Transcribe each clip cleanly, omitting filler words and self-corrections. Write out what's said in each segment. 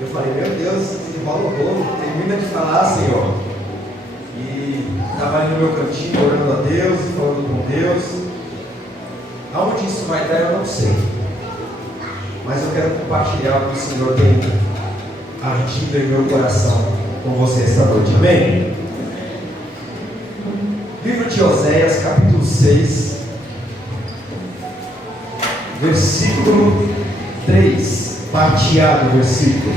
Eu falei, meu Deus, esse Paulo todo termina de falar, Senhor. E estava ali no meu cantinho, orando a Deus, falando com Deus. Aonde isso vai dar, eu não sei. Mas eu quero compartilhar o que o Senhor tem ardido em meu coração com você esta noite. Amém? Livro de Oséias, capítulo 6, versículo 3. Parteado versículo.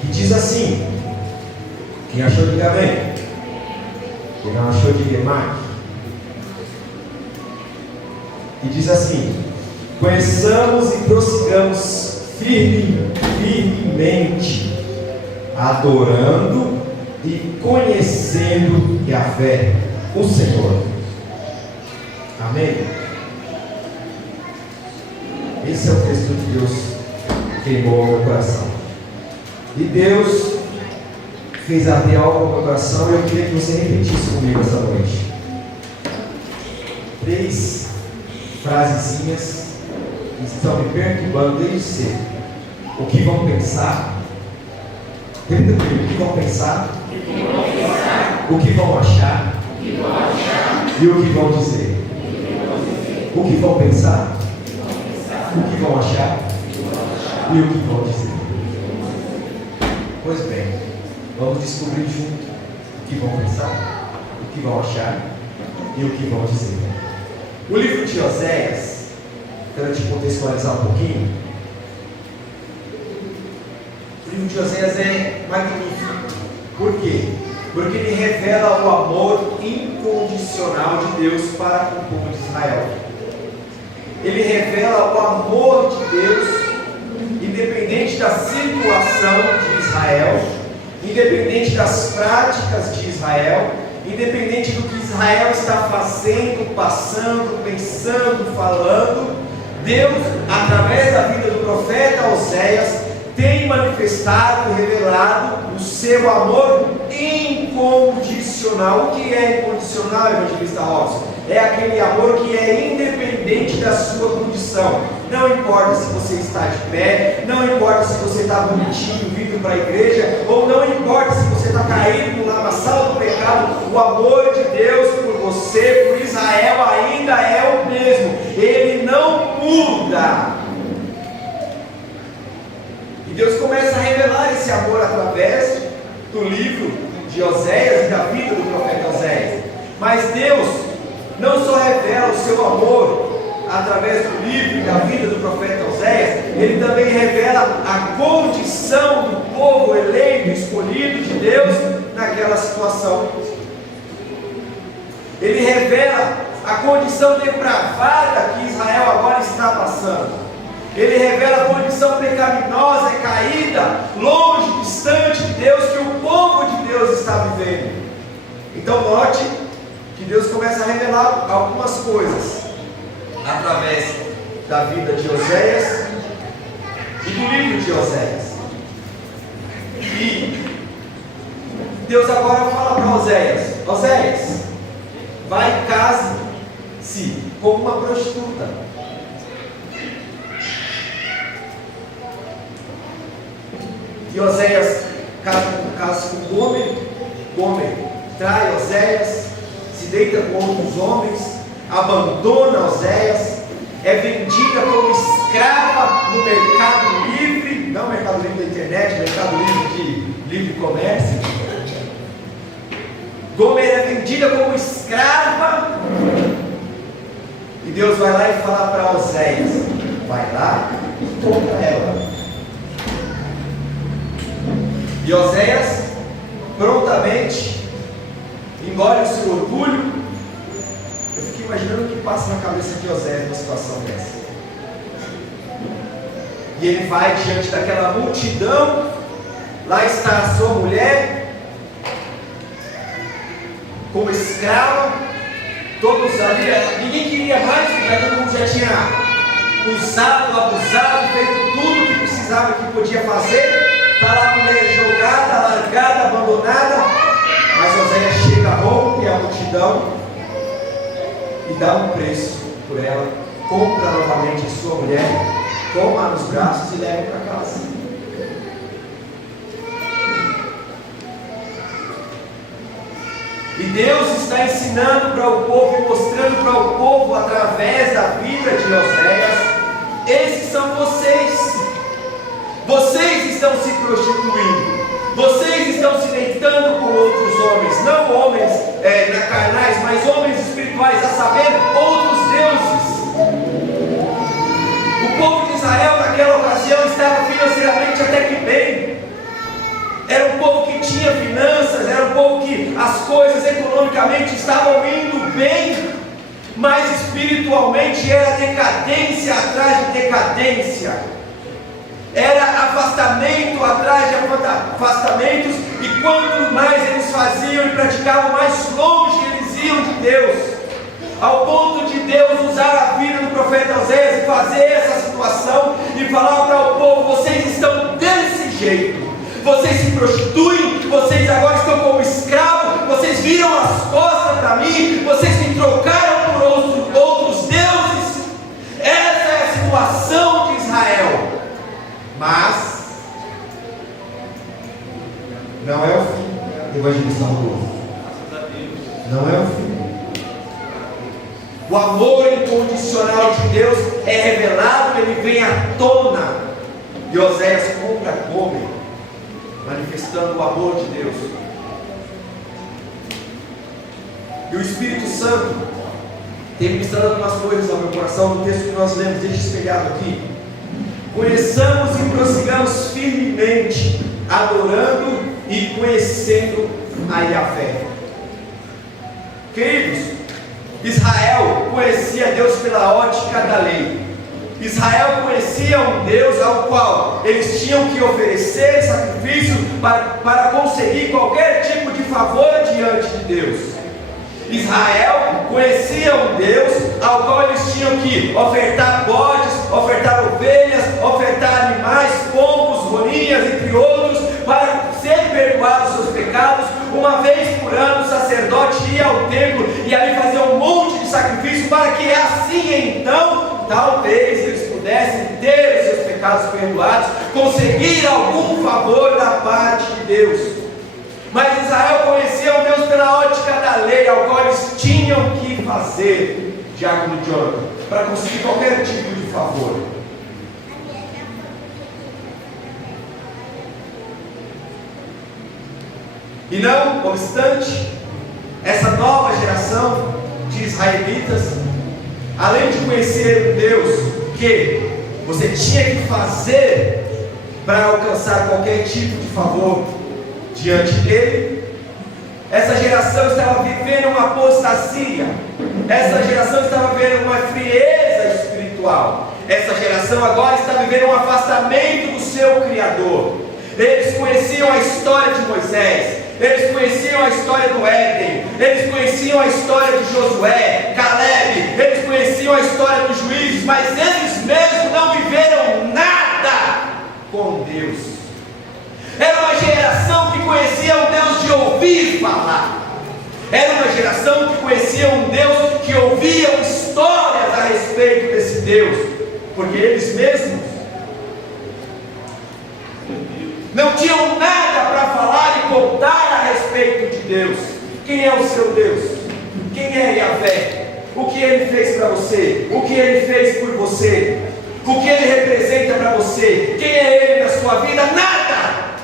Que diz assim: quem achou, diga amém. Quem não achou, diga marque. E diz assim: conheçamos e prossigamos firmemente, adorando e conhecendo Yahvé, o Senhor. Amém? Esse é o texto que Deus queimou ao meu coração. E Deus fez abrir algo ao meu coração, e eu queria que você repetisse comigo essa noite. 3 frasezinhas que estão me perturbando desde cedo. O que vão pensar? Repita comigo. O que vão pensar? O que vão achar? E o que vão dizer? O que vão pensar? O que vão achar? E o que vão dizer? Pois bem, vamos descobrir junto o que vão pensar, o que vão achar e o que vão dizer. O livro de Oséias, quero te contextualizar um pouquinho. O livro de Oséias é magnífico. Por quê? Porque ele revela o amor incondicional de Deus para com o povo de Israel. Ele revela o amor de Deus, independente da situação de Israel, independente das práticas de Israel, independente do que Israel está fazendo, passando, pensando, falando. Deus, através da vida do profeta Oséias, tem manifestado e revelado o seu amor incondicional. O que é incondicional, evangelista Robson? É aquele amor que é independente da sua condição. Não importa se você está de pé, não importa se você está bonitinho, vindo para a igreja, ou não importa se você está caído no lamaçal do pecado, o amor de Deus por você, por Israel, ainda é o mesmo. Ele não muda. E Deus começa a revelar esse amor através do livro de Oséias e da vida do profeta Oséias. Mas Deus não só revela o seu amor através do livro e da vida do profeta Oséias, ele também revela a condição do povo eleito, escolhido de Deus naquela situação. Ele revela a condição depravada que Israel agora está passando. Ele revela a condição pecaminosa e caída, longe, distante de Deus, que o povo de Deus está vivendo. Então note que Deus começa a revelar algumas coisas através da vida de Oséias e do livro de Oséias. E Deus agora fala para Oséias: Oséias, vai e case-se com uma prostituta. E Oséias casa com Gomer. Gomer trai Oséias, se deita com outros homens, abandona Oséias, é vendida como escrava no mercado livre, não mercado livre da internet, mercado livre de livre comércio. Gomer é vendida como escrava, e Deus vai lá e fala para Oséias: vai lá e compra ela. E Oséias prontamente engole o seu orgulho. Eu fiquei imaginando o que passa na cabeça de Oséias numa situação dessa. E ele vai diante daquela multidão. Lá está a sua mulher como escrava, todos ali, ninguém queria mais, porque todo mundo já tinha usado, abusado, feito tudo que precisava, que podia fazer. Está lá a mulher jogada, largada, abandonada. Mas Oséias chega, rompe a multidão e dá um preço por ela compra novamente a sua mulher, toma nos braços e leva para casa. E Deus está ensinando para o povo e mostrando para o povo através da vida de Oséias: esses são vocês. Vocês estão se prostituindo. Vocês estão se deitando com outros homens, não homens carnais, mas homens espirituais, a saber, outros deuses. O povo de Israel naquela ocasião estava financeiramente até que bem. Era um povo que tinha finanças, era um povo que as coisas economicamente estavam indo bem, mas espiritualmente era decadência atrás de decadência. Era afastamento atrás de afastamentos, e quanto mais eles faziam e praticavam, mais longe eles iam de Deus, ao ponto de Deus usar a vida do profeta Oséias e fazer essa situação e falar para o povo: vocês estão desse jeito, vocês se prostituem, vocês agora estão como escravos, vocês viram as costas para mim, vocês me trocaram por outros deuses. Essa é a situação de Israel. Mas não é o fim da evangelização do povo. Não é o fim. O amor incondicional de Deus é revelado, ele vem à tona. E Oséias come, manifestando o amor de Deus. E o Espírito Santo tem ministrado algumas coisas ao meu coração no texto que nós lemos, deixa espelhado aqui. Conheçamos e prossigamos firmemente, adorando e conhecendo a Yahvé. Queridos, Israel conhecia Deus pela ótica da lei. Israel conhecia um Deus ao qual eles tinham que oferecer sacrifício para conseguir qualquer tipo de favor diante de Deus. Israel conhecia um Deus ao qual eles tinham que ofertar bodes, ofertar ovelhas, ofertar animais, pombos, rolinhas, entre outros, para serem perdoados os seus pecados. Uma vez por ano o sacerdote ia ao templo e ali fazia um monte de sacrifício, para que assim então, talvez eles pudessem ter os seus pecados perdoados, conseguir algum favor da parte de Deus. Mas Israel conhecia o Deus pela ótica da lei, ao qual eles tinham que fazer, diácono Jonathan, para conseguir qualquer tipo de favor. E não obstante, essa nova geração de israelitas, além de conhecer um Deus que você tinha que fazer para alcançar qualquer tipo de favor diante dele, essa geração estava vivendo uma apostasia, essa geração estava vivendo uma frieza espiritual, essa geração agora está vivendo um afastamento do seu Criador. Eles conheciam a história de Moisés, eles conheciam a história do Éden, eles conheciam a história de Josué, Caleb, eles conheciam a história dos juízes, mas eles mesmos não viveram nada com Deus. Era uma geração que conhecia um Deus de ouvir falar. Era uma geração que conhecia um Deus que ouviam histórias a respeito desse Deus, porque eles mesmos não tinham nada para falar e contar a respeito de Deus. Quem é o seu Deus? Quem é Yahvé? O que Ele fez para você? O que Ele fez por você? O que Ele representa para você? Quem é Ele na sua vida? Nada!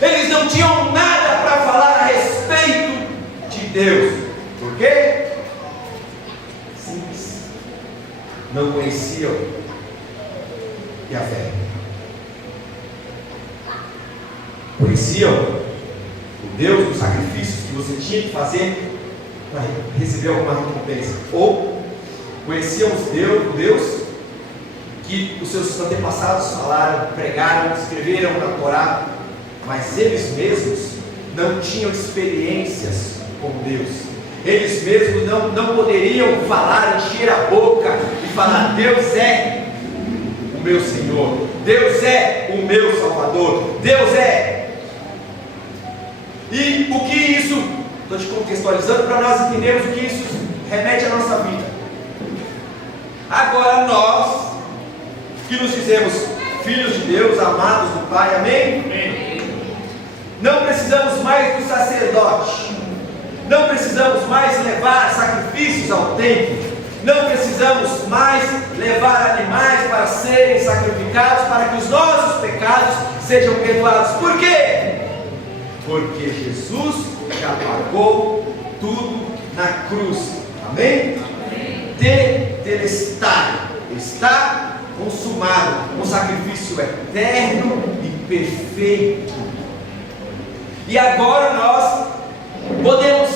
Eles não tinham nada para falar a respeito de Deus. Por quê? Simples. Não conheciam Yahvé. Conheciam o Deus dos sacrifícios que você tinha que fazer para receber alguma recompensa. Ou conheciam o Deus que os seus antepassados falaram, pregaram, escreveram na Torá, mas eles mesmos não tinham experiências com Deus. Eles mesmos não poderiam falar, encher a boca e falar: Deus é o meu Senhor, Deus é o meu Salvador, Deus é. E o que isso, estou te contextualizando para nós entendermos o que isso remete à nossa vida. A Agora nós, que nos dizemos filhos de Deus, amados do Pai, amém? Amém. Não precisamos mais do sacerdote, não precisamos mais levar sacrifícios ao templo, não precisamos mais levar animais para serem sacrificados, para que os nossos pecados sejam perdoados. Por quê? Porque Jesus já pagou tudo na cruz, amém? Amém. Tetelestai, está consumado, um sacrifício eterno e perfeito. E agora nós podemos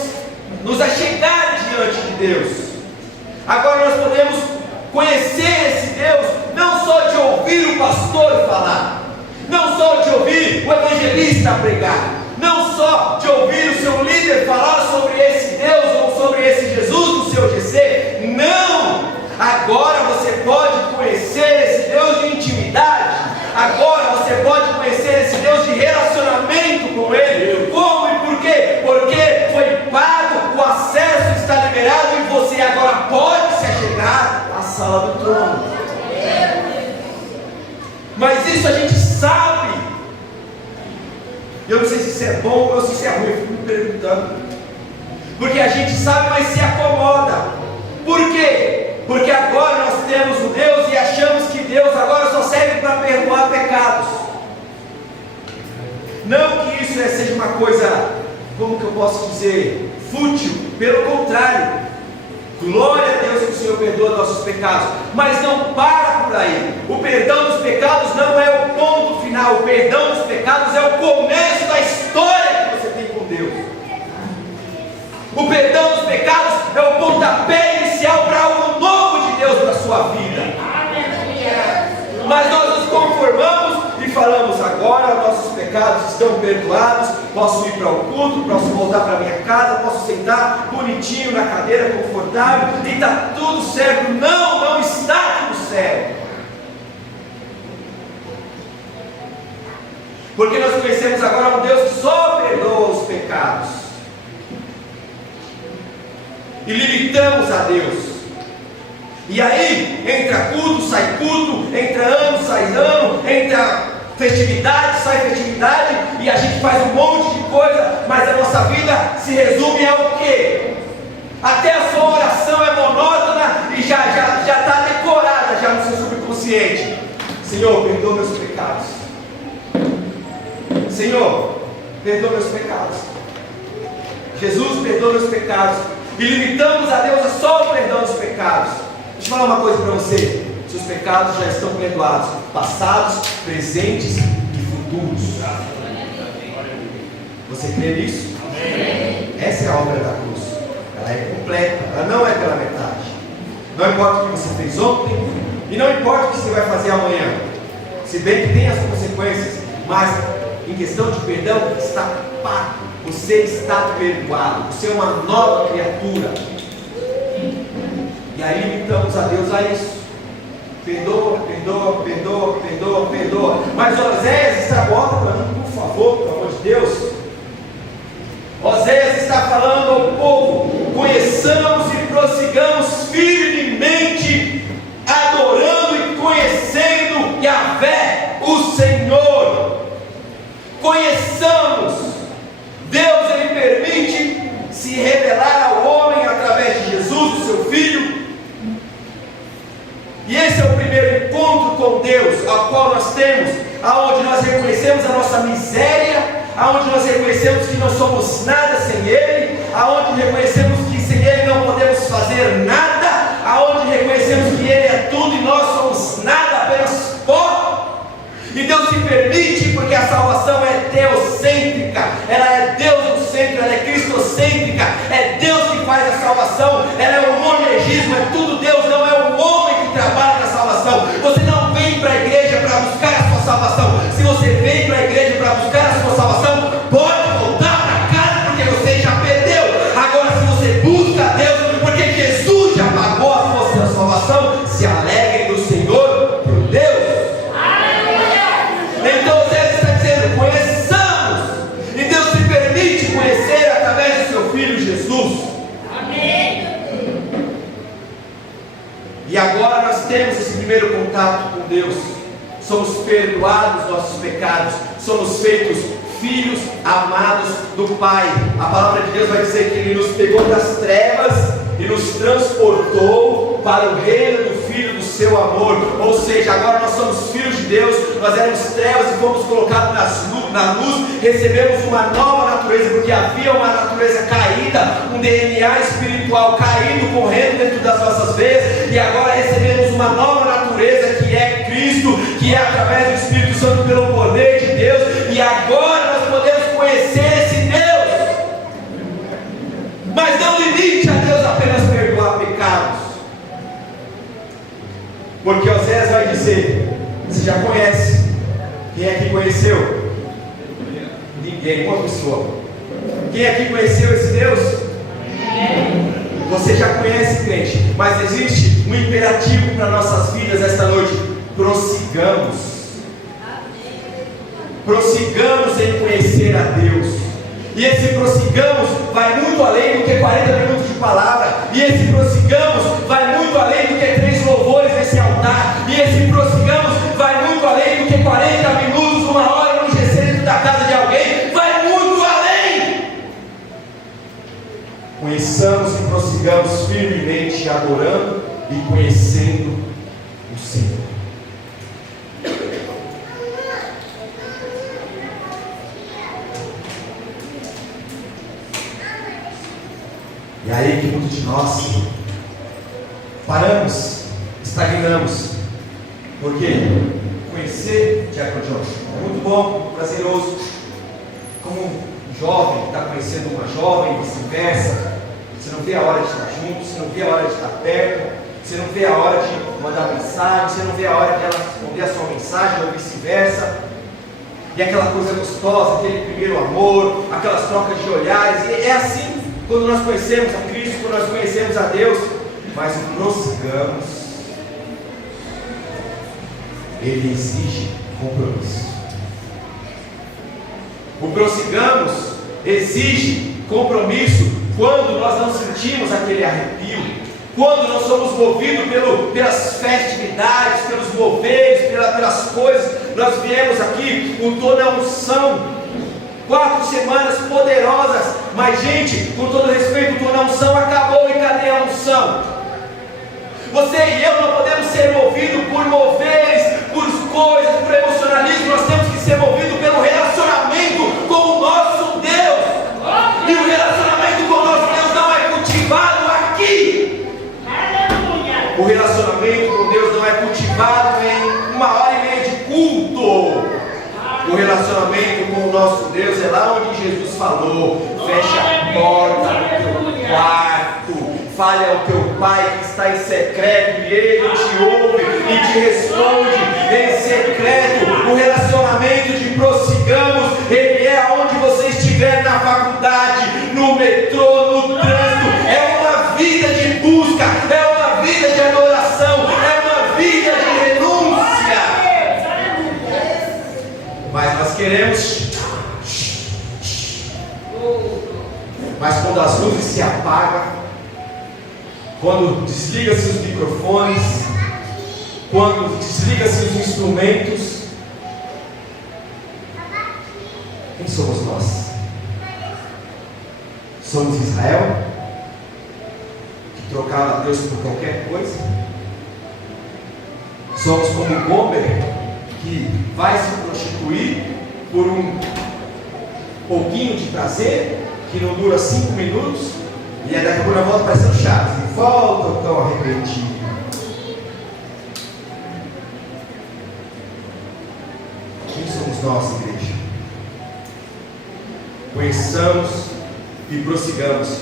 nos achegar diante de Deus. Agora nós podemos conhecer esse Deus, não só de ouvir o pastor falar, não só de ouvir o evangelista pregar, não só de ouvir o seu líder falar sobre esse Deus ou sobre esse Jesus do seu GC. Não! Agora você pode conhecer esse Deus de intimidade. Agora você pode conhecer esse Deus de relacionamento com Ele. Como e por quê? Porque foi pago, o acesso está liberado e você agora pode se achegar à sala do trono. Mas isso a gente sabe. Eu não sei se isso é bom ou se isso é ruim, eu fico me perguntando. Porque a gente sabe, mas se acomoda. Por quê? Porque agora nós temos o Deus e achamos que Deus agora só serve para perdoar pecados. Não que isso seja uma coisa, como que eu posso dizer, fútil. Pelo contrário, glória a Deus que o Senhor perdoa nossos pecados. Mas não para por aí. O perdão dos pecados não é o ponto final. O perdão dos pecados é o começo da história que você tem com Deus. O perdão dos pecados é o pontapé inicial para algo novo de Deus para a sua vida. Mas nós nos conformamos e falamos: agora nossos pecados estão perdoados, posso ir para o culto, posso voltar para minha casa, posso sentar bonitinho na cadeira, confortável, e está tudo certo. Não, não está tudo certo. Porque nós conhecemos agora um Deus que só perdoa os pecados. E limitamos a Deus. E aí, entra culto, sai culto, entra ano, sai ano, entra festividade, sai festividade, e a gente faz um monte de coisa, mas a nossa vida se resume ao quê? Até a sua oração é monótona e já está decorada já no seu subconsciente. Senhor, perdoa meus pecados. Senhor, perdoa meus pecados. Jesus, perdoa meus pecados. E limitamos a Deus a só o perdão dos pecados. Deixa eu falar uma coisa para você: seus pecados já estão perdoados, passados, presentes e futuros. Você crê nisso? Amém. Essa é a obra da cruz. Ela é completa, ela não é pela metade. Não importa o que você fez ontem, e não importa o que você vai fazer amanhã, se bem que tem as consequências, mas em questão de perdão, está pago. Você está perdoado. Você é uma nova criatura. E aí limitamos a Deus a isso. Perdoa, perdoa, perdoa, perdoa, perdoa. Mas Oséias está, bota para mim, por favor, pelo amor de Deus. Oséias está falando ao povo: conheçamos e prossigamos firmemente, adorando e conhecendo Yahvé, o Senhor. Conheçamos. Deus, Ele permite se revelar ao homem através de Jesus, o seu Filho. E esse é o primeiro encontro com Deus, ao qual nós temos, aonde nós reconhecemos a nossa miséria, aonde nós reconhecemos que não somos nada sem Ele, aonde reconhecemos que sem Ele não podemos fazer nada, aonde reconhecemos que Ele é tudo e nós somos nada, apenas pó. E Deus se permite, porque a salvação é teocêntrica, ela é Deus no centro, ela é cristocêntrica, é Deus que faz a salvação, ela é o monergismo, é tudo Deus, não é o homem que trabalha na salvação. Você não vem para a igreja para buscar a sua salvação. Se você vem para a igreja para buscar a sua salvação, pode voltar para casa, porque você já perdeu. Agora, se você busca a Deus, porque Jesus já pagou a sua salvação, se alegrem do Senhor por Deus. Então Deus está dizendo: conheçamos, e Deus se permite conhecer através do seu Filho Jesus. Amém. E agora nós temos esse primeiro contato com Deus. Somos perdoados dos nossos pecados. Somos feitos filhos amados do Pai. A palavra de Deus vai dizer que Ele nos pegou das trevas e nos transportou para o reino do Filho do seu amor. Ou seja, agora nós somos filhos de Deus. Nós éramos trevas e fomos colocados na luz. Recebemos uma nova natureza, porque havia uma natureza caída, um DNA espiritual caído, correndo dentro das nossas veias. E agora recebemos uma nova natureza, que é Cristo, que é através do Espírito Santo, pelo poder de Deus. E agora nós podemos conhecer esse Deus. Mas não limite a Deus apenas perdoar pecados, porque Oséias vai dizer: você já conhece. Quem aqui conheceu? Ninguém, uma pessoa. Quem aqui conheceu esse Deus? Você já conhece, crente, mas existe um imperativo para nossas vidas esta noite: prossigamos. Prossigamos em conhecer a Deus. E esse prossigamos vai muito além do que 40 minutos de palavra. E esse prossigamos vai muito além do que 3 louvores nesse altar. E esse prossigamos vai muito além do que 40 minutos, 1 hora no GC dentro da casa de alguém. Vai muito além. Conheçamos e prossigamos firmemente, adorando e conhecendo o Senhor. E aí que muitos de nós paramos, estagnamos. Porque conhecer Diácono João é muito bom, prazeroso. Como um jovem está conhecendo uma jovem, vice-versa. Você não vê a hora de estar junto, você não vê a hora de estar perto, você não vê a hora de mandar mensagem, você não vê a hora de ela responder a sua mensagem ou vice-versa. E aquela coisa gostosa, aquele primeiro amor, aquelas trocas de olhares. E é assim quando nós conhecemos a Cristo, quando nós conhecemos a Deus. Mas o prossigamos, ele exige compromisso. O prossigamos exige compromisso quando nós não sentimos aquele arrepio, quando nós somos movidos pelas festividades, pelos moveres, pelas coisas. Nós viemos aqui com toda a unção, 4 semanas poderosas, mas gente, com todo respeito, toda a unção acabou. E cadê a unção? Você e eu não podemos ser movidos por moveres, por coisas, por emocionalismo. Nós temos que ser movidos pelo relacionamento com o nosso Deus. E o relacionamento com o nosso Deus não é cultivado aqui. O relacionamento com Deus não é cultivado em 1h30 de culto. O relacionamento com o nosso Deus é lá onde Jesus falou: fecha a porta do teu quarto, fale ao teu Pai que está em secreto, e Ele te ouve e te responde em secreto. O relacionamento de prossigamos, ele é onde você estiver, na faculdade, no metrô, no trânsito. É uma vida de busca, é uma vida de adoração, é uma vida de renúncia. Mas nós queremos. Mas quando as luzes se apagam, quando desliga-se os microfones, quando desliga-se os instrumentos, quem somos nós? Somos Israel, que trocava Deus por qualquer coisa? Somos como Gomer, que vai se prostituir por um pouquinho de prazer, que não dura 5 minutos, e aí daqui a pouco eu volto parecendo Chaves, e volta tão arrependido. Quem somos nós, igreja? Conheçamos e prossigamos.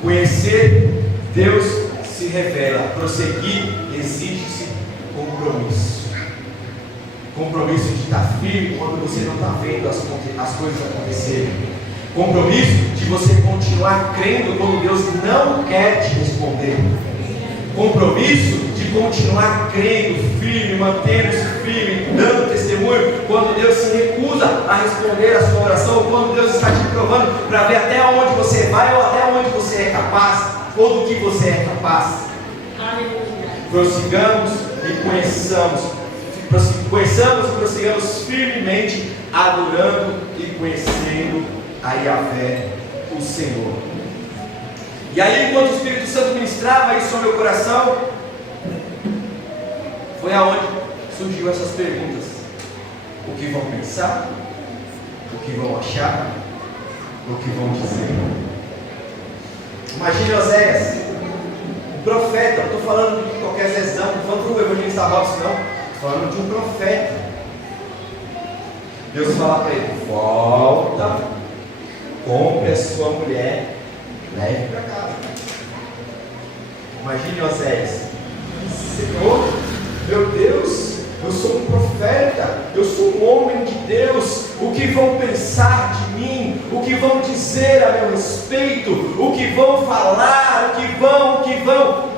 Conhecer, Deus se revela. Prosseguir, exige-se compromisso. Compromisso de estar firme quando você não está vendo as coisas acontecerem. Compromisso de você continuar crendo quando Deus não quer te responder. Compromisso de continuar crendo firme, mantendo-se firme, dando testemunho quando Deus se recusa a responder a sua oração, quando Deus está te provando para ver até onde você vai ou até onde você é capaz, ou do que você é capaz. prossigamos e prossigamos firmemente, adorando e conhecendo a Yahvé, o Senhor. E aí, enquanto o Espírito Santo ministrava isso ao meu coração, foi aonde surgiu essas perguntas: o que vão pensar, o que vão achar, o que vão dizer. Imagine Oséias, um profeta. Não estou falando de qualquer Zezão, não estou falando do evangelista Robson, não. Estou falando de um profeta. Deus fala para ele: volta, compre a sua mulher, leve para casa. Imagine Oséias: Senhor, meu Deus, eu sou um profeta, eu sou um homem de Deus. O que vão pensar de mim? O que vão dizer a meu respeito? O que vão falar? O que vão?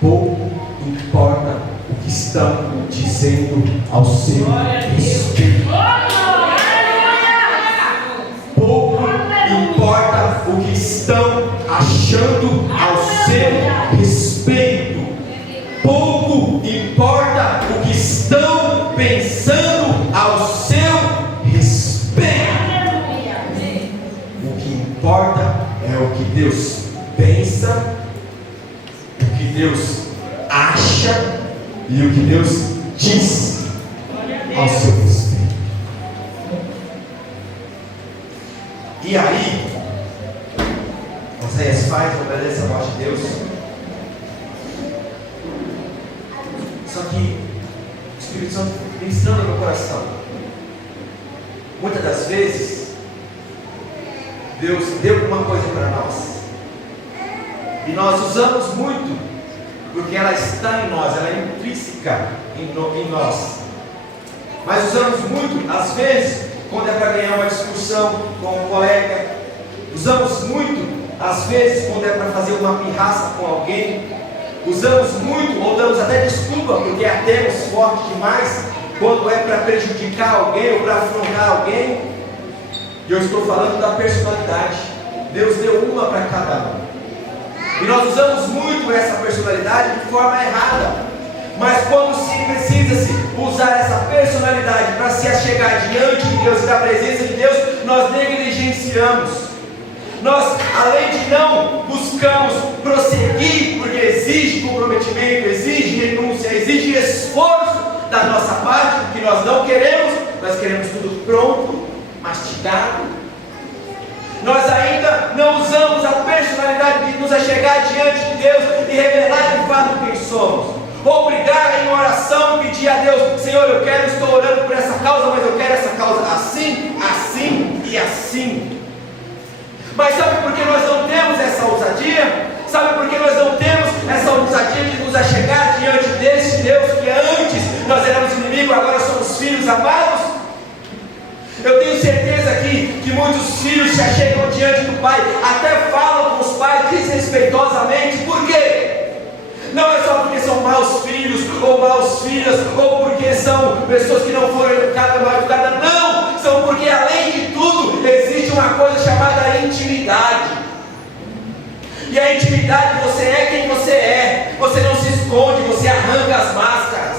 Pouco importa o que estão dizendo ao seu respeito. Pouco importa o que estão achando ao seu respeito. Pouco importa o que estão pensando ao seu respeito. O que importa é o que Deus pensa, o que Deus acha e o que Deus diz ao seu respeito. E aí, Oséias obedece a voz de Deus. Só que o Espírito Santo ministrando no meu coração. Muitas das vezes, Deus deu uma coisa para nós, e nós usamos muito, porque ela está em nós, ela é intrínseca em nós. Mas usamos muito, às vezes, quando é para ganhar uma discussão com um colega. Usamos muito, às vezes, quando é para fazer uma pirraça com alguém. Usamos muito, ou damos até desculpa, porque a temos forte demais, quando é para prejudicar alguém ou para afrontar alguém. E eu estou falando da personalidade. Deus deu uma para cada um. E nós usamos muito essa personalidade de forma errada. Mas quando se precisa-se usar essa personalidade para se achegar diante de Deus e da presença de Deus, nós negligenciamos. Nós, além de não buscamos prosseguir, porque exige comprometimento, exige renúncia, exige esforço da nossa parte, o que nós não queremos, nós queremos tudo pronto, mastigado. Nós ainda não usamos a personalidade de nos achegar diante de Deus e revelar de fato quem somos. Ou brigar em oração e pedir a Deus: Senhor, estou orando por essa causa, mas eu quero essa causa assim, assim e assim. Mas sabe por que nós não temos essa ousadia? Sabe por que nós não temos essa ousadia de nos achegar diante desse Deus que antes nós éramos inimigos, agora somos filhos amados? Eu tenho certeza aqui que muitos filhos se achegam diante do Pai, até falam com os pais desrespeitosamente. Por quê? Não é só porque são maus filhos ou maus filhas, ou porque são pessoas que não foram educadas, mal educadas. Não! São porque, além de tudo, existe uma coisa chamada intimidade. E a intimidade, você é quem você é. Você não se esconde, você arranca as máscaras.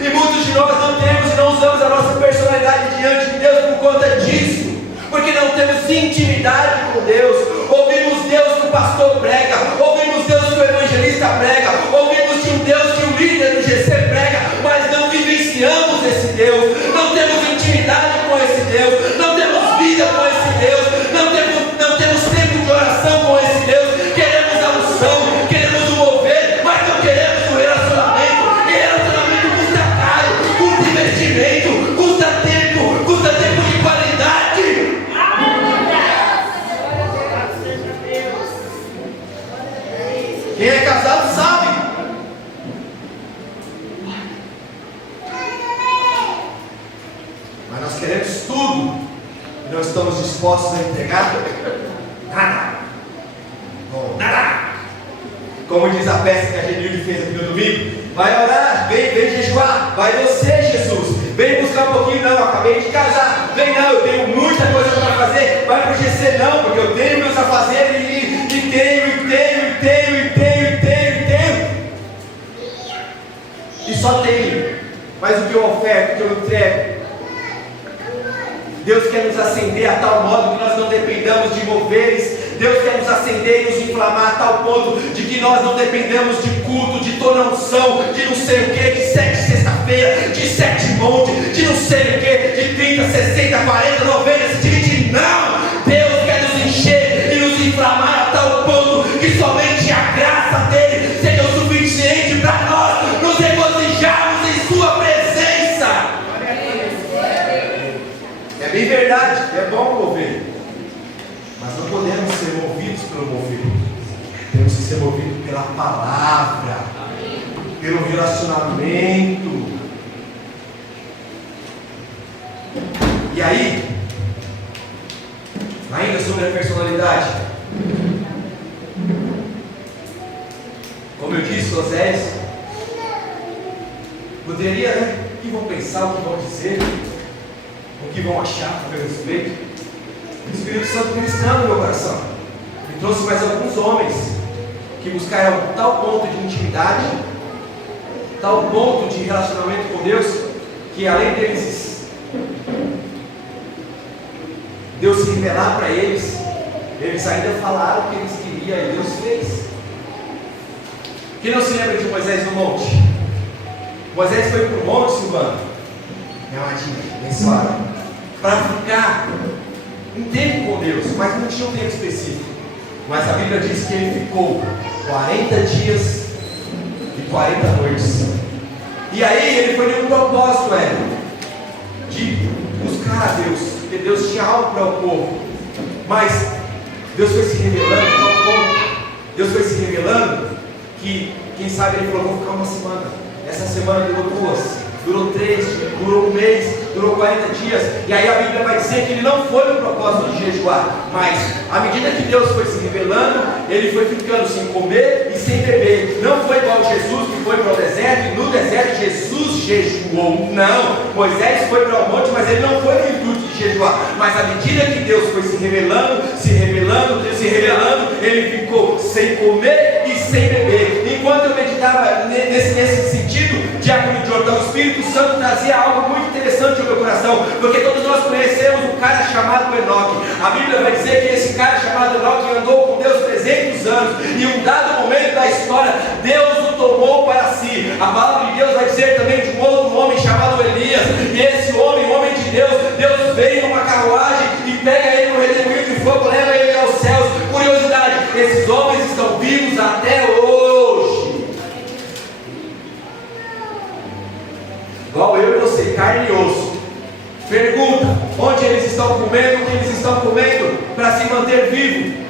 E muitos de nós não temos e não usamos a nossa personalidade diante de Deus por conta disso. Porque não temos intimidade com Deus. Ouvimos Deus que o pastor prega, ouvimos Deus que o evangelista prega, ouvimos de um Deus que o líder do GC prega, mas não vivenciamos esse Deus, não temos intimidade com esse Deus, não temos vida com esse Deus, não temos tempo de oração com esse Deus. Queremos a unção, queremos o mover, mas não queremos o relacionamento. E relacionamento custa caro, custa investimento, custa tempo de qualidade. Quem é casado sabe. Mas nós queremos tudo e não estamos dispostos a entregar nada. Nada. Como diz a peça que a Genilde fez aqui no domingo: vai orar, vem jejuar, vai você, Jesus, vem buscar um pouquinho. Não, acabei de casar, vem não, eu tenho muita coisa para fazer. Vai pro GC não, porque eu tenho meus afazeres e Mas o que eu oferto, o que eu entrego? Deus quer nos acender a tal modo que nós não dependamos de moveres. Deus quer nos acender e nos inflamar a tal ponto de que nós não dependamos de culto, de toda unção, de não sei o que, de 7 sexta-feira, de 7 monte, de não sei o que, de 30, 60, 40, 90, 120. Não! Deus quer nos encher e nos inflamar a tal ponto que somente a graça dele seja o suficiente para nós nos regozijarmos em sua presença. É bem verdade, é bom mover, mas não podemos ser movidos pelo mover. Temos que ser movidos pela palavra, pelo relacionamento. E aí, ainda sobre a personalidade, como eu disse, Oséias poderia, né? O que vão pensar, o que vão dizer, o que vão achar a meu respeito? O Espírito Santo ministrando no meu coração me trouxe mais alguns homens que buscaram tal ponto de intimidade, tal ponto de relacionamento com Deus, que além deles Deus se revelar para eles, eles ainda falaram o que eles queriam e Deus fez. Quem não se lembra de Moisés no monte? Moisés foi para o monte, Silvano, minha amadinha, minha senhora, para ficar um tempo com Deus, mas não tinha um tempo específico. Mas a Bíblia diz que ele ficou 40 dias e 40 noites. E aí ele foi de um propósito, de buscar a Deus, porque Deus tinha algo para o povo. Mas Deus foi se revelando para o povo. Deus foi se revelando que, quem sabe, ele falou: vou ficar uma semana. Essa semana durou 2, durou 3, durou 1 mês, durou 40 dias. E aí a Bíblia vai dizer que ele não foi no propósito de jejuar, mas à medida que Deus foi se revelando, ele foi ficando sem comer e sem beber. Não foi igual Jesus que foi para o deserto, e no deserto Jesus jejuou. Não, Moisés foi para o monte, mas ele não foi no intuito de jejuar. Mas à medida que Deus foi se revelando, ele ficou sem comer e sem beber. Enquanto eu meditava nesse sentido, Diácono Jordão, o Espírito Santo trazia algo muito interessante ao meu coração, porque todos nós conhecemos um cara chamado Enoque. A Bíblia vai dizer que esse cara chamado Enoque andou com Deus 300 anos, e em um dado momento da história, Deus o tomou para si. A palavra de Deus vai dizer também de um outro homem chamado Elias, e esse homem, o homem de Deus, Deus veio numa carruagem e pega ele no redemoinho de fogo, leva ele aos céus. Curiosidade, esses homens estão vivos até hoje. Igual eu e você, carne e osso. Pergunta: onde eles estão comendo, o que eles estão comendo para se manter vivo?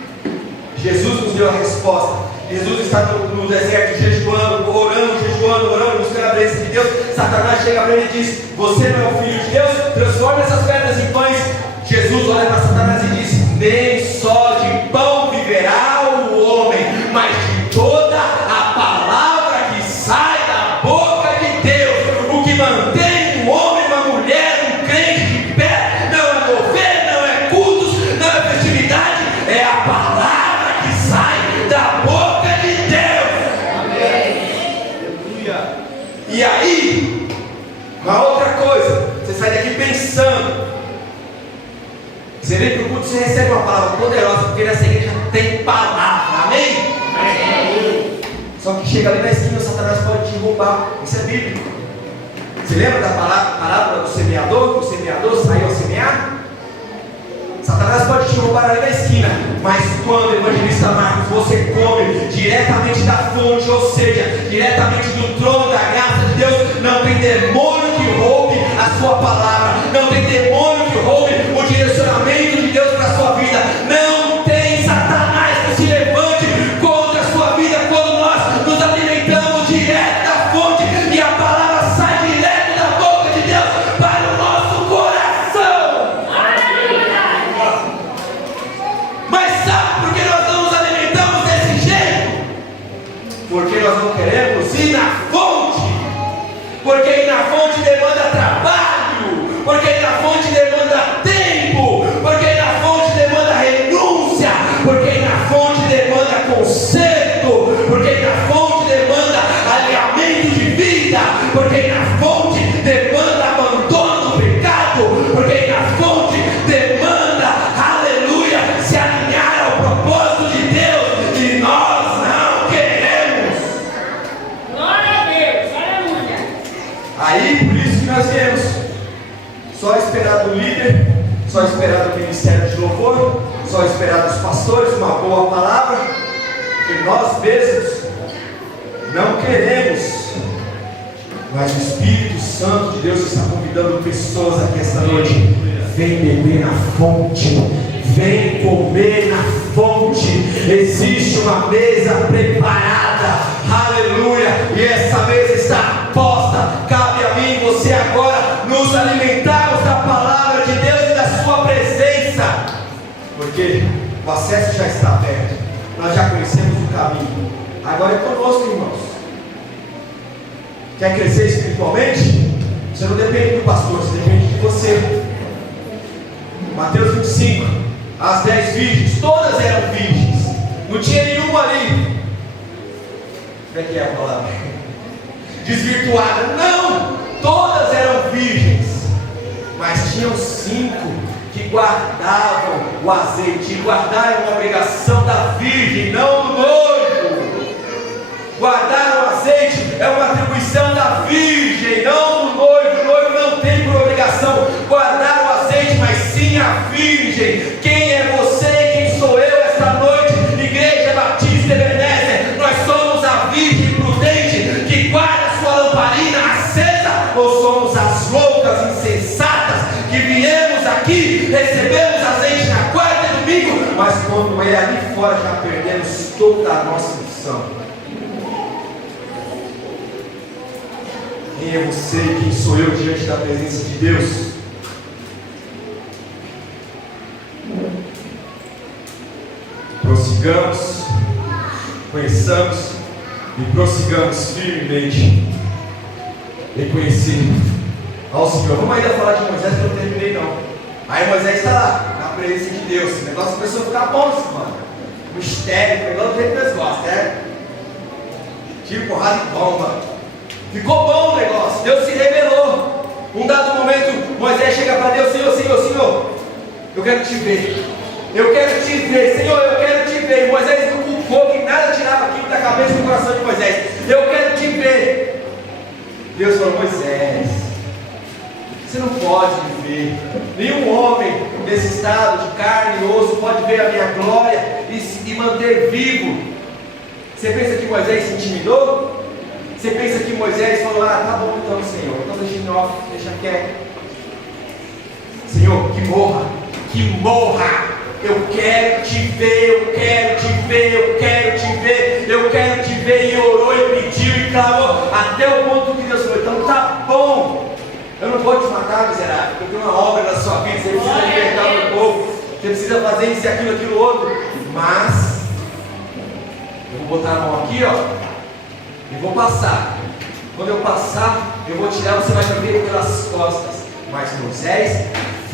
Jesus nos deu a resposta. Jesus está no deserto jejuando, orando, buscando a presença de Deus. Satanás chega para ele e diz: você não é o filho de Deus? Transforma essas pedras em pães. Jesus olha para Satanás e diz: nem só de pão viverá o homem, mas de toda a palavra que sai da boca de Deus. O que mantém um homem, uma mulher, um crente de pé, não é mover, não é cultos, não é festividade, é a palavra que sai da boca de Deus. Amém. Aleluia. E aí, uma outra coisa, você sai daqui pensando. Você vem para o culto, você recebe uma palavra poderosa, porque nessa igreja tem palavra, amém? Amém. Só que chega ali na esquina, o Satanás pode te roubar. Isso é bíblico. Você lembra da parábola do semeador? Que o semeador saiu a semear? Satanás pode te roubar ali na esquina, mas quando, evangelista Marcos, você come diretamente da fonte, ou seja, diretamente do trono da graça de Deus, não tem demônio que roube a sua palavra, não tem demônio que roube o direcionamento de Deus para a sua vida, não tem Satanás que se levante contra a sua vida quando nós nos alimentamos direto da fonte e a palavra sai direto da boca de Deus para o nosso coração. Mas sabe por que nós não nos alimentamos desse jeito? Porque nós não queremos ir na fonte, porque ir na fonte demanda trabalho, porque ir na fonte demanda tempo, porque ir na fonte demanda renúncia, porque ir na fonte demanda conserto, porque ir na fonte demanda alinhamento de vida, porque ir na fonte demanda só esperar do ministério de louvor, só esperar dos pastores uma boa palavra, porque nós mesmos não queremos. Mas o Espírito Santo de Deus está convidando pessoas aqui esta noite. Vem beber na fonte, vem comer na fonte. Existe uma mesa preparada, aleluia, e essa mesa está posta. Cabe a mim e você agora nos alimentarmos da palavra de Deus e da sua presença, porque o acesso já está aberto, nós já conhecemos o caminho, agora é conosco, irmãos. Quer crescer espiritualmente? Você não depende do pastor, você depende de você. Mateus 25, as 10 virgens, todas eram virgens, não tinha nenhuma ali. Como é que é a palavra? Desvirtuada. Não, todas eram virgens, mas tinham 5 que guardavam o azeite. E guardar é uma obrigação da virgem, não do noivo. Guardar o azeite é uma atribuição da virgem, não do noivo. O noivo não tem por obrigação guardar o azeite, mas sim a virgem. Quem é você? Quem sou eu esta noite? Igreja Batista Ebenezer. Nós somos a virgem prudente que guarda sua lamparina acesa, ou somos as loucas insensatas que viemos aqui, recebemos azeite na quarta e domingo, mas quando é ali fora já perdemos toda a nossa missão? Quem é você e quem sou eu diante da presença de Deus? Prossigamos, conheçamos e prossigamos firmemente, reconhecendo ao Senhor. Vamos ainda falar de Moisés, que eu não terminei não. Aí Moisés está lá, na presença de Deus. O negócio começou a ficar bom, mano. Mistério, pegando o jeito que eles gostam, né? Tiro, porrada e bomba. Ficou bom o negócio, Deus se revelou. Um dado momento, Moisés chega para Deus: Senhor, eu quero te ver. Eu quero te ver, Senhor, eu quero te ver. E Moisés não culpou que nada tirava aquilo da cabeça e do coração de Moisés. Eu quero te ver. Deus falou: Moisés, você não pode me ver. Nenhum homem desse estado de carne e osso pode ver a minha glória e manter vivo. Você pensa que Moisés se intimidou? Você pensa que Moisés falou: tá bom então, Senhor, então deixa quieto. Senhor, que morra. Eu quero te ver, eu quero te ver, eu quero te ver, eu quero te ver. E orou e pediu e clamou, até o ponto que Deus falou: então tá bom, eu não vou te matar, miserável, eu tenho uma obra na sua vida, você precisa libertar o meu povo, você precisa fazer isso e aquilo outro, mas eu vou botar a mão aqui, e vou passar. Quando eu passar, eu vou tirar, você vai me ver pelas costas. Mas Moisés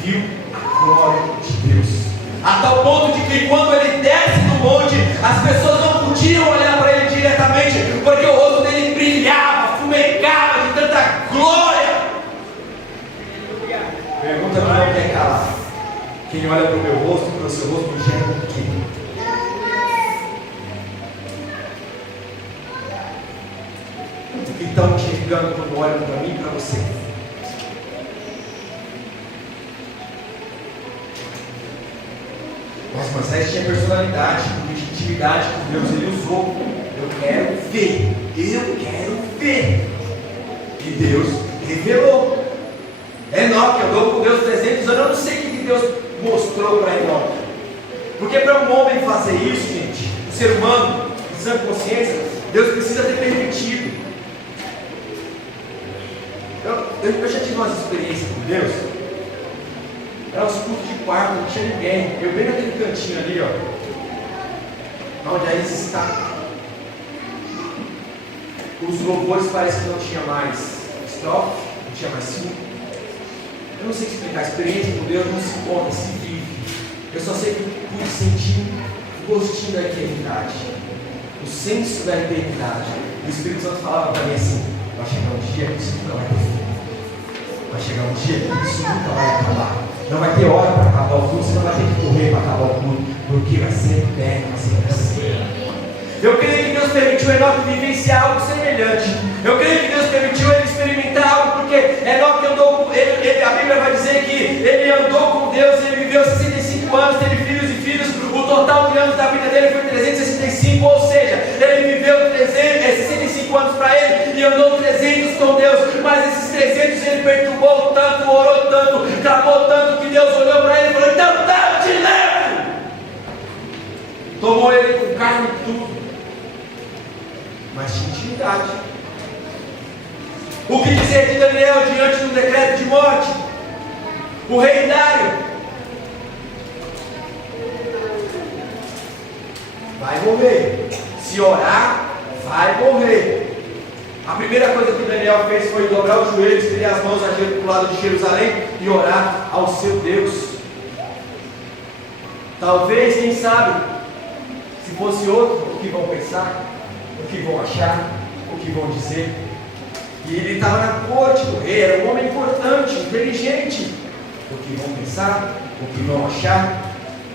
viu a glória de Deus, a tal ponto de que quando ele desce do monte, as pessoas não podiam olhar para ele diretamente, porque o rosto dele brilhava, fumegava de tanta glória. Pergunta que não quer calar: quem olha para o meu rosto, para o seu rosto, enxerga o quê? O que estão enxergando quando olham para mim e para você? Mas Moisés tinha personalidade, intimidade com Deus, ele usou. Eu quero ver. E Deus revelou. Enoque andou com Deus 300 anos. Eu não sei o que Deus mostrou para Enoque. Porque para um homem fazer isso, gente, um ser humano, de sã consciência, Deus precisa ter permitido. Eu já tive umas experiências com Deus. Era uns cultos de quarto, não tinha ninguém. Eu bem naquele cantinho ali, onde a Isis está. Os louvores parece que não tinha mais estrofe, não tinha mais cinco. Eu não sei explicar, a experiência com Deus não se conta, se vive. Eu só sei que pude sentir o gostinho da eternidade, o senso da eternidade. O Espírito Santo falava para mim assim: vai chegar um dia que isso nunca vai ter fim. Vai chegar um dia que isso nunca vai acabar. Não vai ter hora para acabar o culto, você não vai ter que correr para acabar o culto, porque vai ser eterno, vai ser assim. Eu creio que Deus permitiu Enoque vivenciar algo semelhante. Eu creio que Deus permitiu ele experimentar algo, porque Enoque andou, a Bíblia vai dizer que ele andou com Deus, ele viveu 65 anos, teve filhos e filhos, o total de anos da vida dele foi 365, ou seja, ele viveu 65 anos para ele e andou 300 com Deus, mas esses 300 ele perturbou tanto, orou tanto, clamou tanto, que Deus olhou para ele e falou: então tá, eu te levo. Tomou ele com carne e tudo, mas tinha intimidade. O que dizer de Daniel diante do decreto de morte? O rei Dário vai morrer. Se orar, vai morrer. A primeira coisa que Daniel fez foi dobrar os joelhos, estender as mãos para o lado de Jerusalém e orar ao seu Deus. Talvez, quem sabe, se fosse outro, o que vão pensar, o que vão achar, o que vão dizer. E ele estava na corte do rei, era um homem importante, inteligente. O que vão pensar, o que vão achar,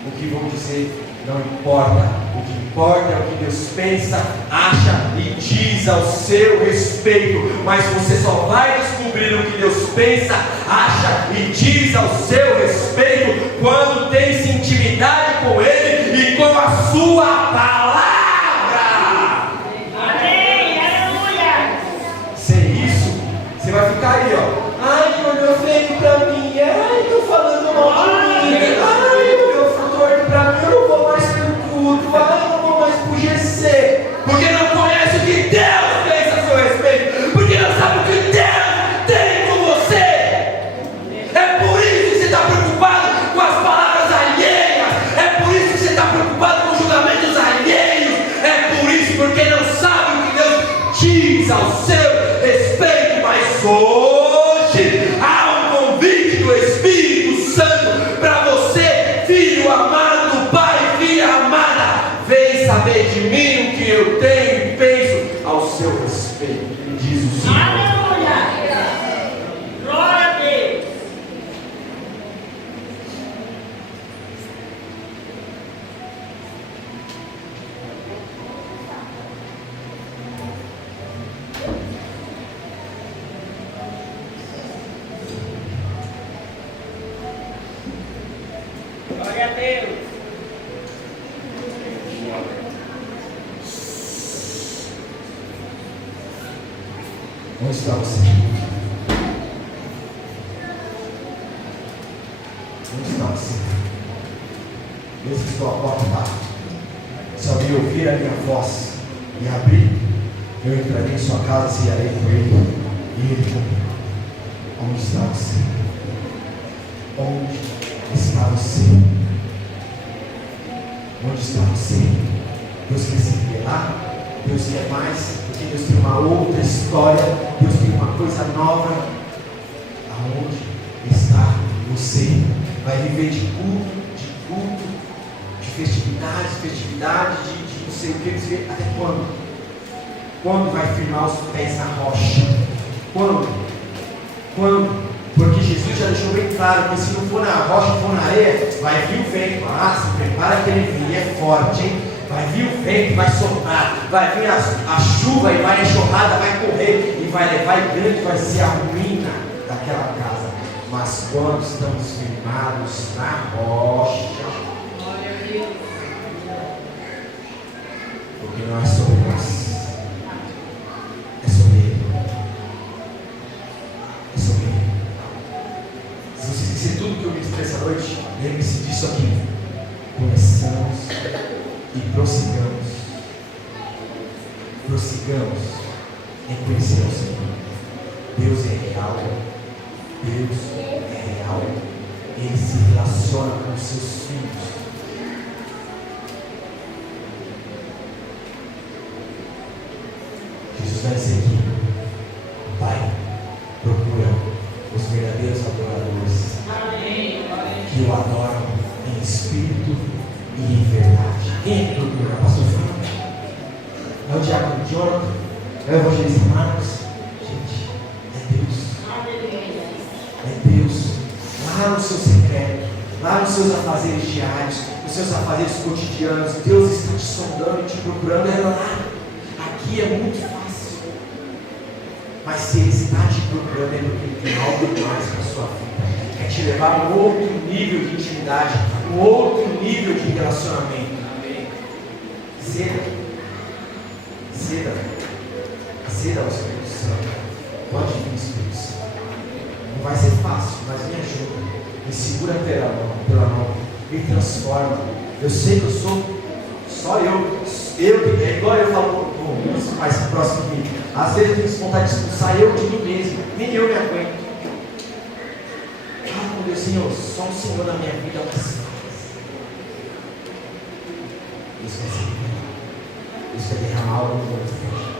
o que vão dizer, não importa. O que importa é o que Deus pensa, acha e diz ao seu respeito. Mas você só vai descobrir o que Deus pensa, acha e diz ao seu respeito quando tem intimidade com Ele e com a sua palavra. Você vai ficar aí, ó. Ai, olhou feio pra mim. Ai, tô falando mal de mim. Ai, olhou torto pra mim. Eu não vou mais pro culto. Ai, eu não vou mais pro GC. Porque não conhece o que Deus pensa a seu respeito. Porque não sabe o que Deus tem com você. É por isso que você está preocupado com as palavras alheias. É por isso que você está preocupado com os julgamentos alheios. É por isso, porque não sabe o que Deus diz ao seu respeito. Mas hoje há um convite do Espírito Santo para você, filho amado, pai, filha amada. Vem saber de mim o que eu tenho e penso ao seu respeito, diz o Senhor. Aleluia! Glória a Deus! Glória a Deus! Onde está você? Onde está você? Deus que sua porta está. Se alguém ouvir a minha voz e abrir, eu entrarei em sua casa e cearei com ele, e ele comigo. Onde está você? Onde está você? Onde está você? Deus quer se revelar, Deus quer mais, porque Deus tem uma outra história, Deus tem uma coisa nova. Aonde está você? Vai viver de culto, de festividade, de não sei o que, até quando? Quando vai firmar os pés na rocha? Quando? Porque Jesus já deixou bem claro que se não for na rocha, for na areia, vai vir o vento. Ah, se prepara que ele vem, é forte, hein? Vai vir o vento, vai soprar, vai vir a chuva e vai a enxurrada, vai correr e vai levar e grande vai ser a ruína daquela casa. Mas quando estamos firmados na rocha, porque não é sobre nós, é sobre Ele. É sobre Ele. Se você esquecer tudo que eu ministrei essa noite, lembre-se disso aqui. Começamos e prossigamos em conhecer o Senhor. Deus é real, Deus é real, Ele se relaciona com os seus filhos. Jesus vai dizer aqui: Pai, procura os verdadeiros adoradores, que o adoram em espírito e em verdade. Quem é que procura? Pastor Fábio? É o diácono Jonathan? É o evangelista Marcos? Gente, é Deus. É Deus. Lá no seu secreto, lá nos seus afazeres diários, nos seus afazeres cotidianos, Deus está te sondando e te procurando. É lá. Aqui é muito fácil. Mas se Ele está te procurando, é porque Ele tem algo mais para a sua vida. Quer te levar a um outro nível de intimidade, um outro nível de relacionamento. Ceda ao Espírito Santo. Pode vir, Espírito Santo. Não vai ser fácil, mas me ajuda. Me segura pela mão. Me transforma. Eu sei que eu sou só eu. É igual eu falo com os mais próximos de mim. Às vezes eu tenho vontade de expulsar eu de mim mesmo. Nem eu me aguento. Ah, meu Deus, Senhor, só o Senhor na minha vida, mas Deus quer derramar algo no outro.